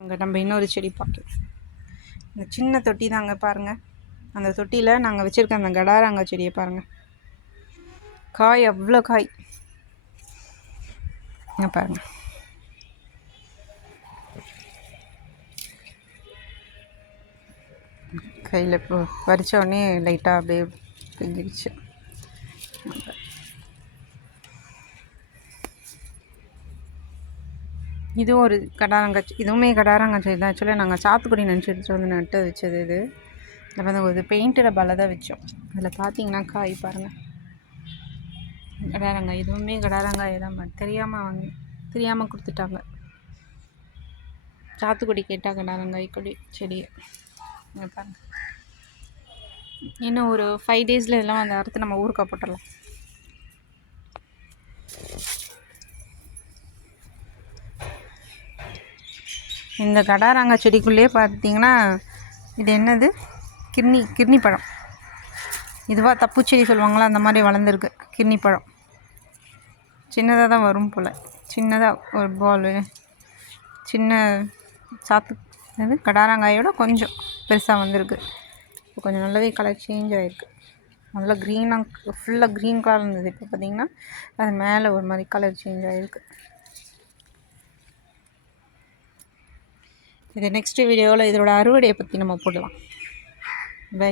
அங்கே நம்ம இன்னொரு செடி பார்க்கலாம். இந்த சின்ன தொட்டி தாங்க பாருங்கள். அந்த தொட்டியில் நாங்கள் வச்சுருக்க அந்த கடாராங்காய் செடியை பாருங்கள். காய் அவ்வளோ காய் பாருங்கள். கையில் இப்போ பறித்த உடனே லைட்டாக அப்படியே பிஞ்சிடுச்சு. இதுவும் ஒரு கடாரங்காய், இதுவுமே கடாரங்காய் செடி தான். ஆக்சுவலாக நாங்கள் சாத்துக்குடி நினச்சி எடுத்துகிட்டு வந்து நட்டு வச்சது. இது வந்து ஒரு பெயிண்ட் டப்பாவில் தான் வச்சோம். அதில் பார்த்தீங்கன்னா காய் பாருங்கள், கடாரங்காய். இதுவுமே கடாரங்காய் தான், தெரியாமல் கொடுத்துட்டாங்க. சாத்துக்குடி கேட்டால் கடாரங்காய் கொடி செடி பாருங்கள். இன்னும் ஒரு 5 டேஸில் இதெல்லாம் அந்த அறுத்து நம்ம ஊறுகாய் போட்டுடலாம். இந்த கடாரங்காய் செடிக்குள்ளேயே பார்த்தீங்கன்னா இது என்னது, கிர்னி பழம். இதுவாக தப்புச்செடி சொல்லுவாங்களா, அந்த மாதிரி வளர்ந்துருக்கு கிர்னி பழம். சின்னதாக தான் வரும் போல், சின்னதாக ஒரு பால், சின்ன கடாரங்காயோட கொஞ்சம் பெருசாக வந்திருக்கு. இப்போ கொஞ்சம் நல்லாவே கலர் சேஞ்ச் ஆகிருக்கு. முதல்ல க்ரீனாக ஃபுல்லாக க்ரீன் கலர் இருந்தது. இப்போ பார்த்திங்கன்னா அது மேலே ஒரு மாதிரி கலர் சேஞ்ச் ஆகிருக்கு. இது நெக்ஸ்ட் வீடியோவில் இதோட அறுவடையை பற்றி நம்ம போடலாம். பை.